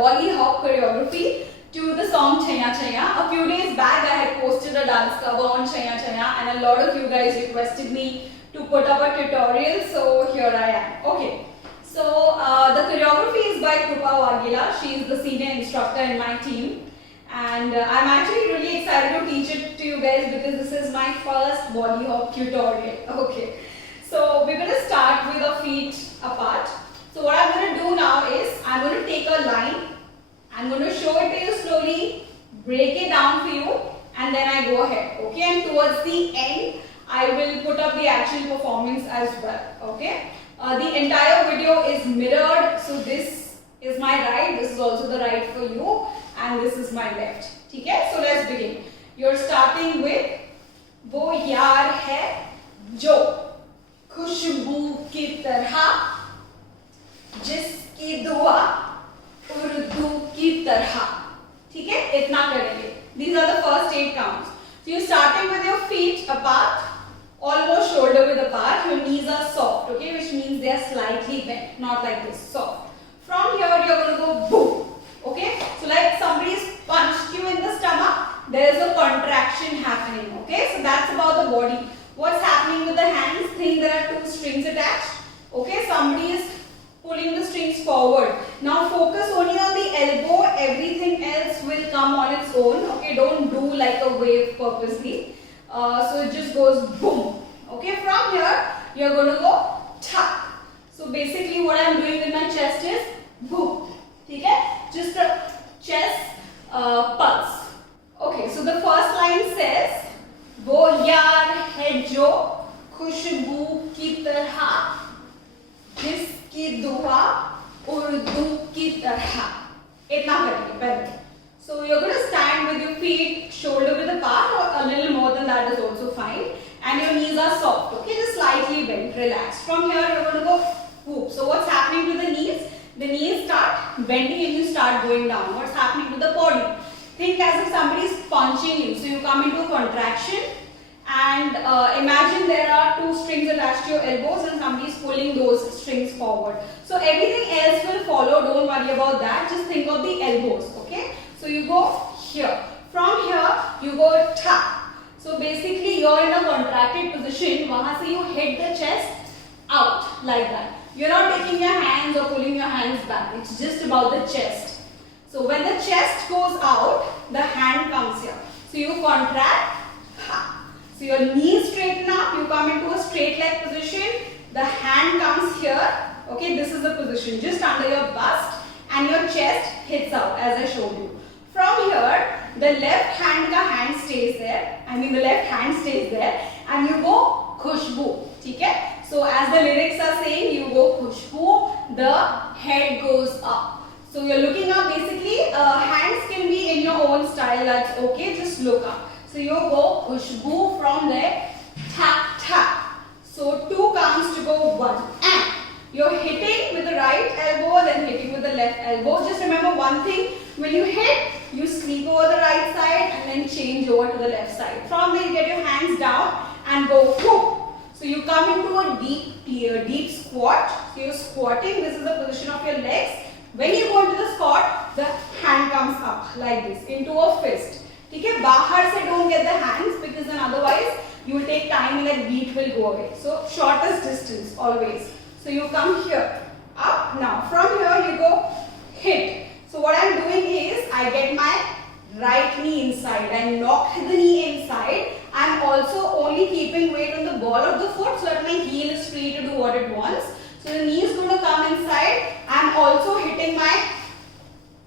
volley hop choreography to the song Chaya Chaya. A few days back I had posted a dance cover on Chaya Chaya and a lot of you guys requested me to put up a tutorial, so here I am. Okay, so the choreography is by Krupa Wagila. She is the senior instructor in my team. And I'm actually really excited to teach it to you guys because this is my first volley hop tutorial. Okay, so we're going to start with our feet apart. So what I'm going to do now is I'm going to take a line, I'm going to show it to you slowly, break it down for you, and then I go ahead. Okay, and towards the end I will put up the actual performance as well. Okay, the entire video is mirrored, so this is my right, this is also the right for you, and this is my left. Okay, so let's begin. You're starting with वो यार है जो खुशबू की तरह जिसकी दुआ उर्दू की तरह. ठीक है, इतना करेंगे. These are the first 8 counts. So you're starting with your feet apart, almost shoulder width apart. Your knees are soft, okay, which means they are slightly bent, not like this, soft. From here you're going to go boom. Okay, so like somebody's punched you in the stomach, there is a contraction happening. Okay, so that's about the body. What's happening with the hands? Think there are 2 strings attached. Okay, somebody is pulling the strings forward. Now focus only on the elbow, everything else will come on its own. Okay, don't do like a wave purposely. So it just goes boom. Okay, from here you're going to go tuck. So basically what I'm doing with my chest is boom. Okay, just a chest pulse. Okay, so the first line says वो यार है जो खुशबू की तरह जिसकी दुआ उर्दू की तरह. इतना करेंगे पहले. So you're going to stand with your feet shoulder width apart, or a little more than that is also fine, and your knees are soft. Okay, just slightly bent, relaxed. From here you're going to go whoop. So what's happening to the knees? The knees start bending and you start going down. What's happening to the body? Think as if somebody is punching you. So you come into a contraction and imagine there are 2 strings attached to your elbows and somebody is pulling those strings forward. So everything else will follow. Don't worry about that. Just think of the elbows. Okay. So you go here. From here you go tuck. So basically you're in a contracted position. Wahan se you hit the chest out like that. You're not taking your hands or pulling your hands back. It's just about the chest. So when the chest goes out, the hand comes here. So you contract. Ha. So your knees straighten up. You come into a straight leg position. The hand comes here. Okay, this is the position just under your bust, and your chest hits out as I showed you. From here, the left hand stays there. The left hand stays there, and you go khushbu. Okay? So as the lyrics are saying, you go khushbu, the head goes up. So you're looking up basically, hands can be in your own style, that's okay, just look up. So you go khushbu, from there, tap, tap. So 2 counts to go 1. And you're hitting with the right elbow, then hitting with the left elbow. Just remember one thing, when you hit, you sweep over the right side and then change over to the left side. From there you get your hands down and go whoop. So you come into a deep squat. So you're squatting. This is the position of your legs. When you go into the squat, the hand comes up like this into a fist. Okay, bahar se don't get the hands because then otherwise you will take time and that beat will go away. So shortest distance always. So you come here up. Now from here you go hit. So what I'm doing is I get my right knee inside. I knock the knee inside. I'm also only keeping weight on the ball of the foot so that my heel is free to do what it wants. So the knee is going to come inside. I'm also hitting my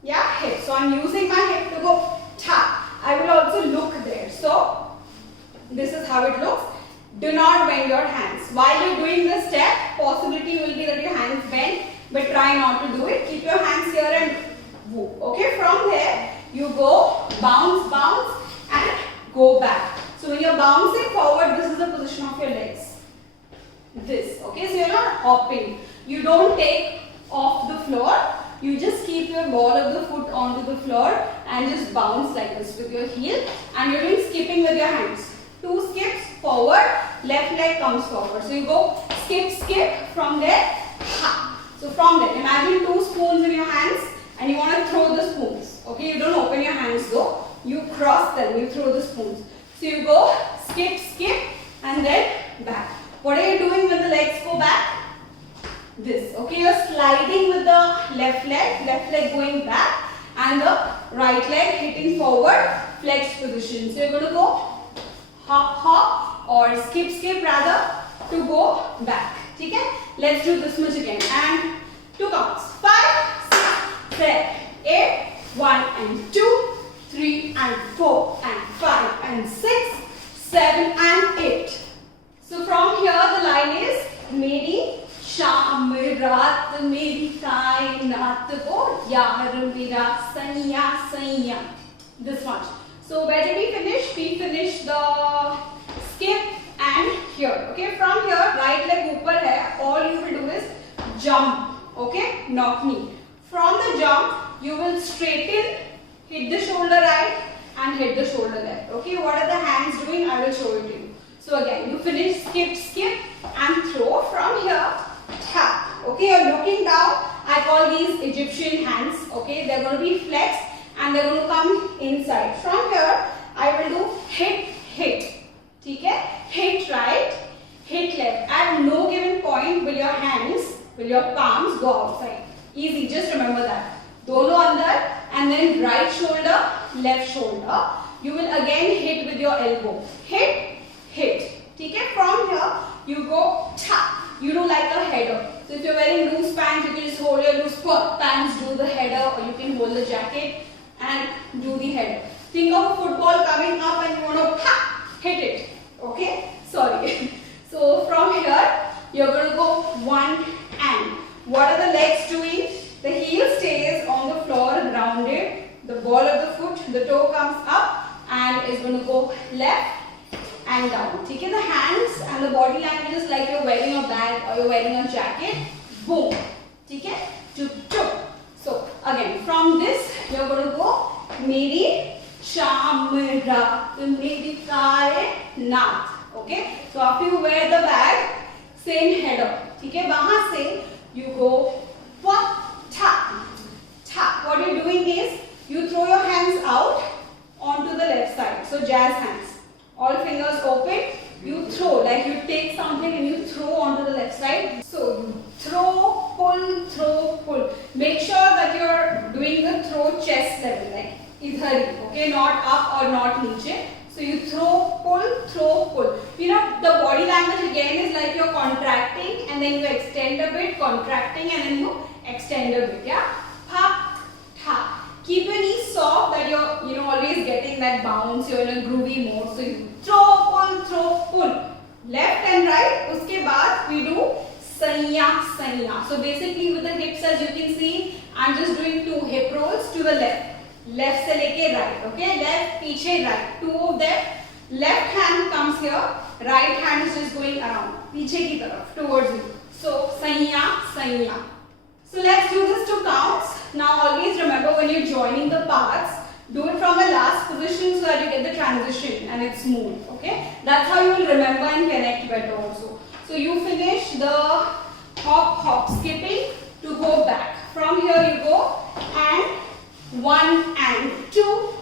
hip. So I'm using my hip to go tap. I will also look there. So this is how it looks. Do not bend your hands. While you're doing the step, possibility will be that your hands bend, but try not to do it. Keep your hands here and whoop. Okay, from there you go bounce, bounce and go back. So when you're bouncing forward, this is the position of your legs. This, okay, so you're not hopping. You don't take off the floor. You just keep your ball of the foot onto the floor and just bounce like this with your heel. And you're doing skipping with your hands. 2 skips forward, left leg comes forward. So you go skip, skip, from there, ha. So from there, imagine 2 spoons in your hands and you want to throw the spoons. Okay, you don't open your hands though. You cross them, you throw the spoons. So you go skip, skip, and then back. What are you doing when the legs go back? This. Okay, you're sliding with the left leg going back, and the right leg hitting forward, flexed position. So you're going to go hop, hop, or skip, skip rather, to go back. Okay? Let's do this much again. And 2 counts. 5, 6, 7, 8, 1 and 2, 3 and 4 and 5 and 6, 7 and 8. So from here the line is Meri Sham Raat Meri Kainat Ko Yaar Mera Saiya Saiya. This much. So where did we finish? We finished the skip and here. Okay, from here right leg upar hai. All you will do is jump. Okay, knock knee. From the jump you will straighten, hit the shoulder right and hit the shoulder left. Okay, what are the hands doing? I will show it to you. So again, you finish skip, skip and throw. From here, tap. Okay, you're looking down. I call these Egyptian hands. Okay, they're going to be flexed and they're going to come inside. From here, I will do hit, hit. Okay, hit right, hit left. At no given point will your hands, will your palms go outside. Easy, just remember that. Dono andar and then right shoulder, left shoulder. You will again hit with your elbow. Hit, hit. Okay, from here you go tap. You do like a header. So if you're wearing loose pants, you can just hold your loose pants, do the header, or you can hold the jacket and do the header. Think of a football coming up and you want to tap, hit it. Okay, sorry. So from here you're going to go one and. What are the legs doing? The heel stays on the floor grounded. The ball of the foot, the toe comes up and is going to go left and down. Okay, the hands and the body language is like you're wearing a bag or you're wearing a jacket. Boom. Okay, chup chup. So again, from this you're going to go Meri Sham Raat Meri Kainat. Okay, so after you wear the bag, same header. Okay, wahan se you go tap, tap. What you're doing is you throw your hands out onto the left side. So jazz hands. All fingers open. You throw, like you take something and you throw onto the left side. So you throw, pull. Make sure that you're doing the throw chest level, like idhar, okay, not up or not niche. So you throw, pull. You know, the body language again is like you're contracting and then you extend a bit, contracting and then you extend a bit. Yeah? Ha, ha. Keep your knees soft that you're always getting that bounce. You're in a groovy mode. So you throw, pull. Left and right. Uske baad we do saiya. So basically with the hips, as you can see, I'm just doing 2 hip rolls to the left. Left se leke right. Okay, left, piche, right. 2 of them. Left hand comes here. Right hand is just going around. Piche ki taraf, towards you. So saiya. So let's do this 2 counts. Now always remember when you're joining the parts, do it from the last position so that you get the transition and it's smooth. Okay, that's how you will remember and connect better also. So you finish the hop skipping to go back. From here you go and 1 and 2,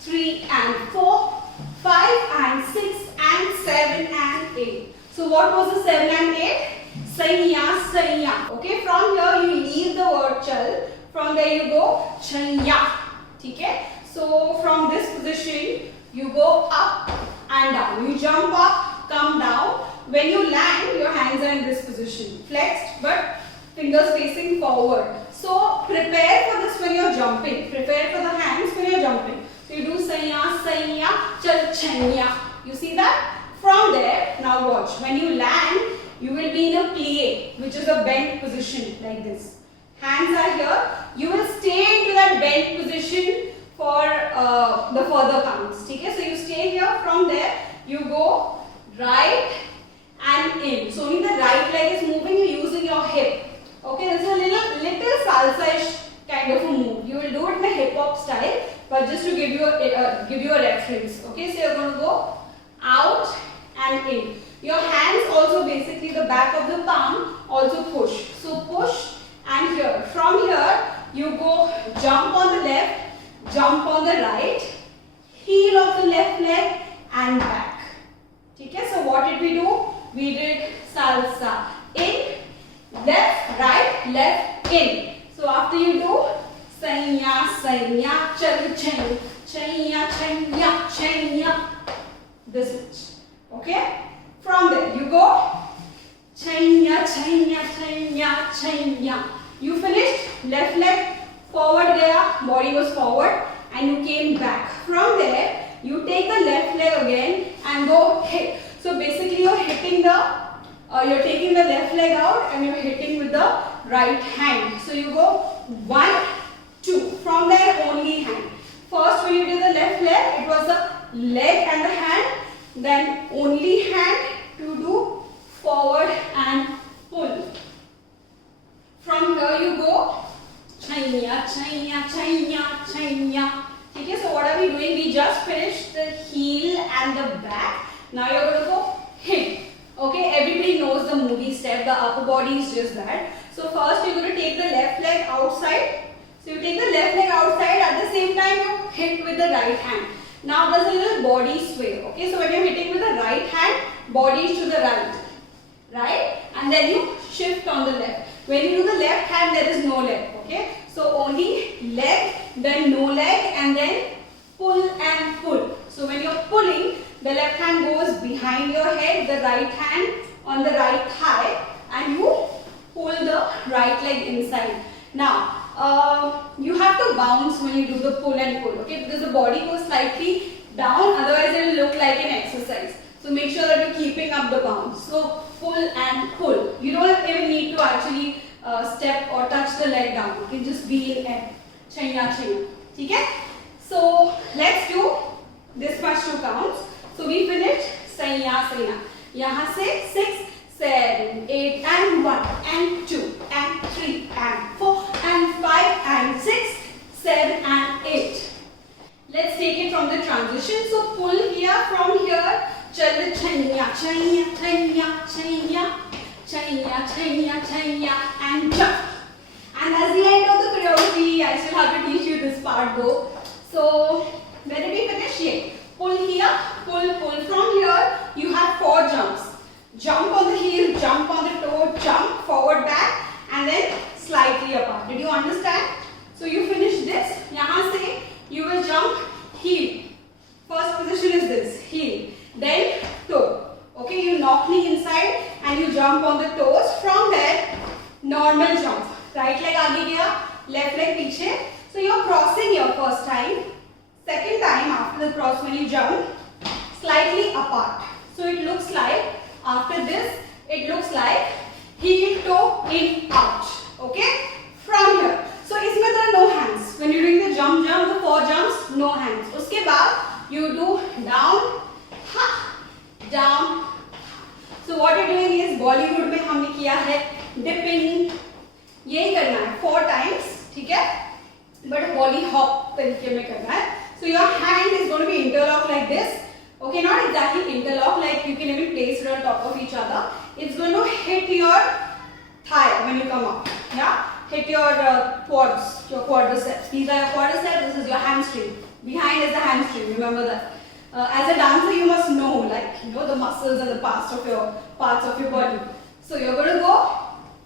3 and 4, 5 and 6 and 7 and 8. So what was the 7 and 8? Saiya. Okay, from here you leave the word chal. From there you go chanya. Okay. So from this position you go up and down. You jump up, come down. When you land, your hands are in this position, flexed but fingers facing forward. So prepare for this when you're jumping. Prepare for the hands when you're jumping. So you do saiya, chal chanya. You see that? From there, now watch. When you land, you will be in a plie, which is a bent position like this. Hands are here. You will stay into that bent position for the further counts. Okay? So you stay here. From there, you go right and in. So only the right leg is moving. You're using your hip. Okay, this is a little salsa-ish kind of a move. You will do it in a hip hop style, but just to give you a reference. Okay, so you're going to go out and in. Your hands also, basically the back of the palm, also push. So push and here. From here you go jump on the left, jump on the right, heel of the left leg and back. Okay, so what did we do? We did salsa. In, left, right, left, in. So after you do sainya, sainya, chal, chain, chainya, chainya, chainya. This much. Okay? From there you go chainya, chainya, chainya, chainya. You finished left leg forward there, body was forward and you came back. From there you take the left leg again and go hit. So basically you're hitting the you're taking the left leg out and you're hitting with the right hand. So you go 1, 2. From there only hand. First when you did the left leg, it was the leg and the hand. Then only hand to do forward and pull. From here you go chainya, chainya, chainya, chainya. Okay, so what are we doing? We just finished the heel and the back. Now you're going to go hit. Okay, everybody knows the movie step. The upper body is just that. So first you're going to take the left leg outside. So you take the left leg outside, at the same time you hit with the right hand. Now there's a little body sway. Okay, so when you're hitting with the right hand, body is to the right. Right? And then you shift on the left. When you do the left hand, there is no leg. Okay, so only leg, then no leg, and then pull and pull. So when you're pulling, the left hand goes behind your head, the right hand on the right thigh, and you pull the right leg inside. Now, you have to bounce when you do the pull and pull, okay? Because the body goes slightly down, otherwise it will look like an exercise. So make sure that you're keeping up the bounce. So pull and pull. You don't even need to actually step or touch the leg down. You can just be in air. Chainya, chainya. Okay? So let's do this much 2 counts. So we finished sainya, sainya. Yahan se 6, 7, 8 and 1 and 2 and 3 and 4 and 5 and 6, 7 and 8. Let's take it from the transition. So pull here, from here, chal chainya, chainya, chainya, chainya, chainya, chainya, chainya and jump. And as the end of the choreography, I still have to teach you this part though. So where did we finish? Here. Pull here, pull, pull. From here, you have 4 jumps. Jump on the heel, jump on the toe, jump, forward, back, and then slightly apart. Did you understand? So you finish this. Yahan se you will jump heel. First position is this, heel. Then toe. Okay, you knock knee inside and you jump on the toes. From there, normal jump. Right leg aage gaya, left leg piche. So you're crossing here first time. Second time after the cross, when you jump, slightly apart. So it looks like, after this, it looks like heel, toe, in, out. Okay? From here. So isme there are no hands. When you're doing the jump, the 4 jumps, no hands. Uske baad, you do down, ha, down. So what you're doing is, Bollywood mein humne kiya hai, dipping. Yehi karna hai 4 times, theek hai? But volley hop tarike mein karna hai. So your hand is going to be interlocked like this. Okay, not exactly interlocked, like you can even place it on top of each other. It's going to hit your thigh when you come up. Yeah? Hit your quads, your quadriceps. These are your quadriceps, this is your hamstring. Behind is the hamstring, remember that. As a dancer, you must know, like, you know, the muscles and the parts of your body. So you're going to go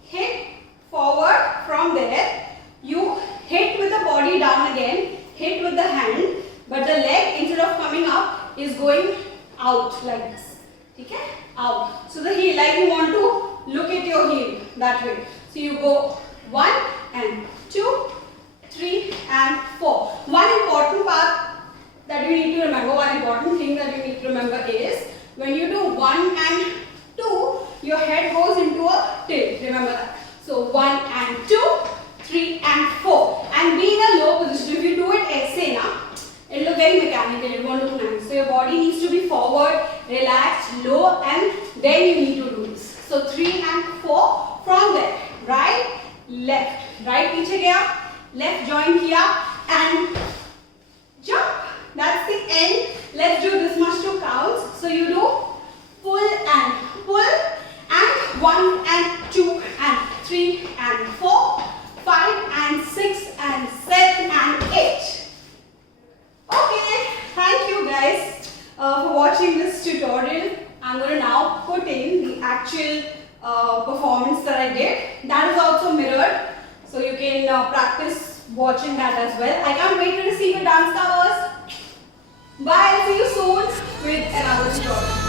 hit forward. From there, you hit with the body down again, hit with the hand, but the leg, instead of coming up, is going out like this. Okay? Out. So the heel, like you want to look at your heel that way. So you go 1 and 2, 3 and 4. One important part that you need to remember, one important thing that you need to remember is, when you do 1 and 2, your head goes into a tilt. Remember that. So 1 and 2, 3 and 4. And be in a low position. If you do it essay, it will look very mechanical, it won't look nice. So your body needs to be forward, relaxed, low, and then you need to do this. So 3 and 4. From there, right, left. Right piche gaya, left join kiya, and jump. That's the end. Let's do this much 2 counts. So you do pull, and 1 and 2 and 3 and 4, 5 and 6 actual performance that I did. That is also mirrored, so you can practice watching that as well. I can't wait to receive your dance covers. Bye, I'll see you soon with another tutorial.